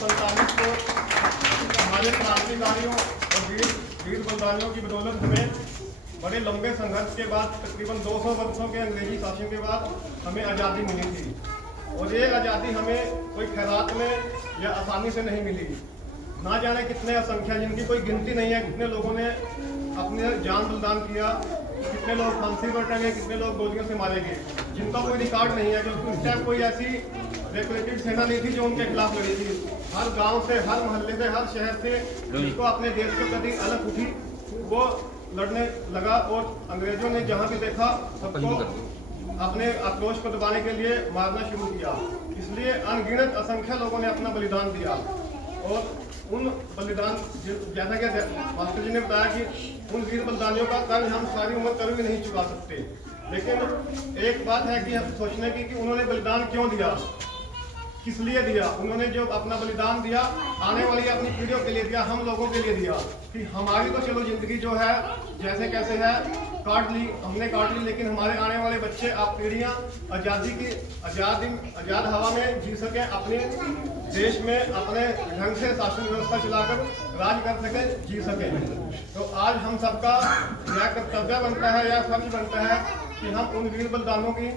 1947 को हमारे क्रांतिकारियों और वीर बलिदानियों की बदौलत हमें बड़े लंबे संघर्ष के बाद तकरीबन 200 वर्षों के अंग्रेजी शासन के बाद हमें आज़ादी मिली थी। और ये आज़ादी हमें कोई खैरात में या आसानी से नहीं मिली। ना जाने कितने असंख्या, जिनकी कोई गिनती नहीं है, कितने लोगों ने अपने जान बलिदान किया, कितने लोग फांसी पर टंगे, कितने लोग गोलियों से मारे गए, जिनका कोई रिकॉर्ड नहीं है। क्योंकि उस टाइम कोई ऐसी रेगुलेटेड सेना नहीं थी जो उनके खिलाफ लड़ी थी। हर गांव से, हर मोहल्ले से, हर शहर से जिसको अपने देश के प्रति अलग उठी, वो लड़ने लगा। और अंग्रेजों ने जहाँ भी देखा सबको अपने आक्रोश को दबाने के लिए मारना शुरू किया। इसलिए अनगिनत असंख्य लोगों ने अपना बलिदान दिया। और उन बलिदान, जैसा कि मास्टर जी ने बताया कि उन वीर बलिदानियों का कर्ज हम सारी उम्र कभी भी नहीं चुका सकते। लेकिन एक बात है कि हम सोचने की कि उन्होंने बलिदान क्यों दिया, किस लिए दिया। उन्होंने जो अपना बलिदान दिया, आने वाली अपनी पीढ़ियों के लिए दिया, हम लोगों के लिए दिया। कि हमारी तो चलो जिंदगी जो है जैसे कैसे है काट ली, हमने काट ली, लेकिन हमारे आने वाले बच्चे, आप पीढ़ियां आज़ादी की आज़ाद हवा में जी सकें, अपने देश में अपने ढंग से शासन व्यवस्था चलाकर राज कर सकें, जी सकें। तो आज हम सबका यह कर्तव्य बनता है, यह फर्ज बनता है कि हम उन वीर बलिदानों की,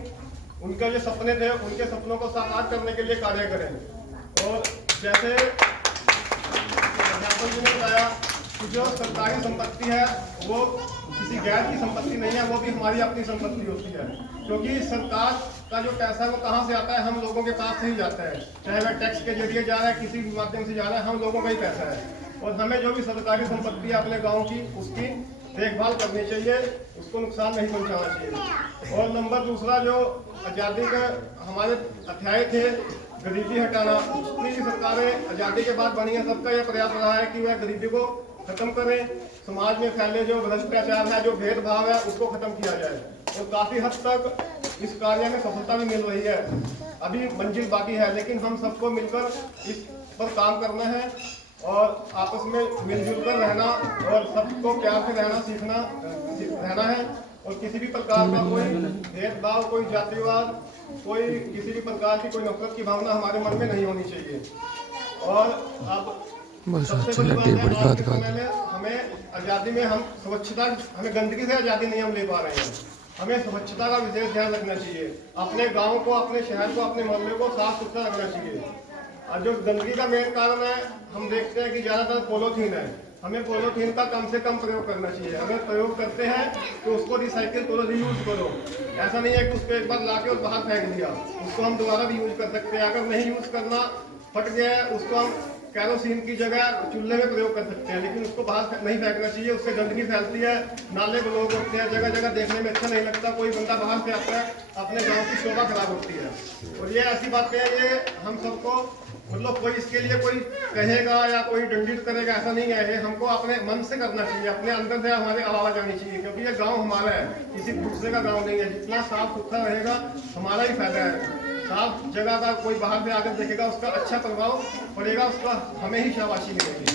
उनके जो सपने थे, उनके सपनों को साकार करने के लिए कार्य करें। और जैसे अध्यापक जी ने बताया कि जो सरकारी संपत्ति है वो किसी गैर की संपत्ति नहीं है, वो भी हमारी अपनी संपत्ति होती है। क्योंकि सरकार का जो पैसा है वो कहाँ से आता है, हम लोगों के पास से ही जाता है। चाहे वह टैक्स के जरिए जा रहा है, किसी भी माध्यम से जा रहा है, हम लोगों का ही पैसा है। और हमें जो भी सरकारी संपत्ति है अपने गाँव की, उसकी देखभाल करनी चाहिए, उसको नुकसान नहीं पहुंचाना चाहिए। और नंबर दूसरा, जो आज़ादी का हमारे अध्याय थे गरीबी हटाना, जितनी भी सरकारें आज़ादी के बाद बनी है, सबका यह प्रयास रहा है कि वह गरीबी को खत्म करें, समाज में फैले जो भ्रष्टाचार है, जो भेदभाव है, उसको खत्म किया जाए। और काफ़ी हद तक इस कार्य में सफलता भी मिल रही है। अभी मंजिल बाकी है, लेकिन हम सबको मिलकर इस पर काम करना है और आपस में मिलजुल कर रहना और सबको प्यार से रहना रहना है। और किसी भी प्रकार का कोई भेदभाव, कोई जातिवाद, कोई किसी भी प्रकार की कोई नफरत की भावना हमारे मन में नहीं होनी चाहिए। और अब सबसे बड़ी बात है, आज के समय में हमें आज़ादी में हम स्वच्छता, हमें गंदगी से आज़ादी नहीं हम ले पा रहे हैं। हमें स्वच्छता का विशेष ध्यान रखना चाहिए। अपने गाँव को, अपने शहर को, अपने मोहल्ले को साफ सुथरा रखना चाहिए। और जो गंदगी का मेन कारण है, हम देखते हैं कि ज़्यादातर पॉलीथीन है। हमें पॉलीथीन का कम से कम प्रयोग करना चाहिए। अगर प्रयोग करते हैं तो उसको रिसाइकिल करो, रीयूज करो। ऐसा नहीं है कि उसको एक बार लाके और बाहर फेंक दिया, उसको हम दोबारा भी यूज कर सकते हैं। अगर नहीं यूज करना, फट गया है, उसको हम कैरोसिन की जगह चूल्हे में प्रयोग कर सकते हैं, लेकिन उसको बाहर नहीं फेंकना चाहिए। उससे गंदगी फैलती है, नाले ब्लॉक होते हैं, जगह जगह देखने में अच्छा नहीं लगता। कोई बंदा बाहर से आता है, अपने गाँव की शोभा खराब होती है। और ये ऐसी बातें हैं, ये हम सबको, मतलब कोई इसके लिए कोई कहेगा या कोई दंडित करेगा ऐसा नहीं है। ये हमको अपने मन से करना चाहिए, अपने अंदर से हमारे आवाज़ आनी चाहिए। क्योंकि ये गांव हमारा है, किसी दूसरे का गांव नहीं है। जितना साफ सुथरा रहेगा हमारा ही फायदा है। साफ जगह का कोई बाहर से आकर देखेगा, उसका अच्छा प्रभाव पड़ेगा, उसका हमें ही शाबाशी मिलेगी।